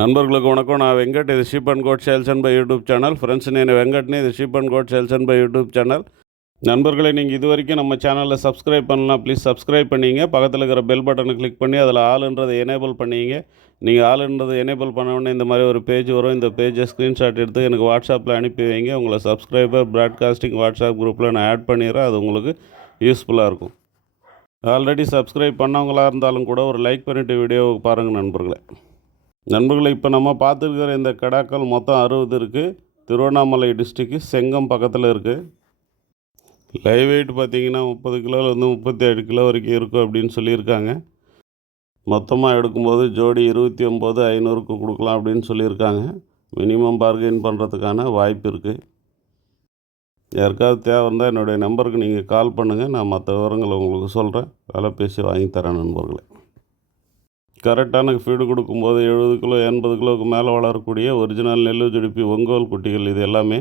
நண்பர்களுக்கு வணக்கம். நான் வெங்கட். இது sheep and goat sales and buy YouTube channel. Friends, నేను வெங்கட்னு. இது sheep and goat sales and buy YouTube channel. நண்பர்களே, நீங்கள் இது வரைக்கும் நம்ம சேனலில் சப்ஸ்கிரைப் பண்ணலாம், ப்ளீஸ் சப்ஸ்கிரைப் பண்ணிங்க. பக்கத்தில் இருக்கிற பெல் பட்டனை கிளிக் பண்ணி அதில் ஆளுன்றதை எனேபிள் பண்ணிங்க. நீங்கள் ஆளுன்றதை எனேபிள் பண்ண உடனே இந்த மாதிரி ஒரு பேஜ் வரும். இந்த பேஜை ஸ்க்ரீன்ஷாட் எடுத்து எனக்கு வாட்ஸ்அப்பில் அனுப்பி வைங்க. உங்களை சப்ஸ்கிரைபர் ப்ராட்காஸ்டிங் வாட்ஸ்அப் குரூப்பில் நான் ஆட் பண்ணிடுறேன். அது உங்களுக்கு யூஸ்ஃபுல்லாக இருக்கும். ஆல்ரெடி சப்ஸ்கிரைப் பண்ணவங்களாக இருந்தாலும் கூட ஒரு லைக் பண்ணிவிட்டு வீடியோவை பாருங்கள் நண்பர்களே. இப்போ நம்ம பார்த்துருக்கிற இந்த கடாக்கள் மொத்தம் 60 இருக்குது. திருவண்ணாமலை டிஸ்ட்ரிக்கு செங்கம் பக்கத்தில் இருக்குது. லைவ் வெயிட் பார்த்திங்கன்னா 30 கிலோலேருந்து 37 கிலோ வரைக்கும் இருக்கும் அப்படின்னு சொல்லியிருக்காங்க. மொத்தமாக எடுக்கும்போது ஜோடி 29,500க்கு கொடுக்கலாம் அப்படின்னு சொல்லியிருக்காங்க. மினிமம் பார்கெயின் பண்ணுறதுக்கான வாய்ப்பு இருக்குது. யாருக்காவது தேவை இருந்தால் என்னுடைய நம்பருக்கு நீங்கள் கால் பண்ணுங்கள். நான் மற்ற விவரங்களை உங்களுக்கு சொல்கிறேன். விலை பேசி வாங்கித்தரேன் நண்பர்களே. கரெக்டான ஃபீடு கொடுக்கும்போது 70 கிலோ 80 கிலோவுக்கு மேலே வளரக்கூடிய ஒரிஜினல் நெல்லு ஜுடிப்பி ஒங்கோல் குட்டிகள் இது எல்லாமே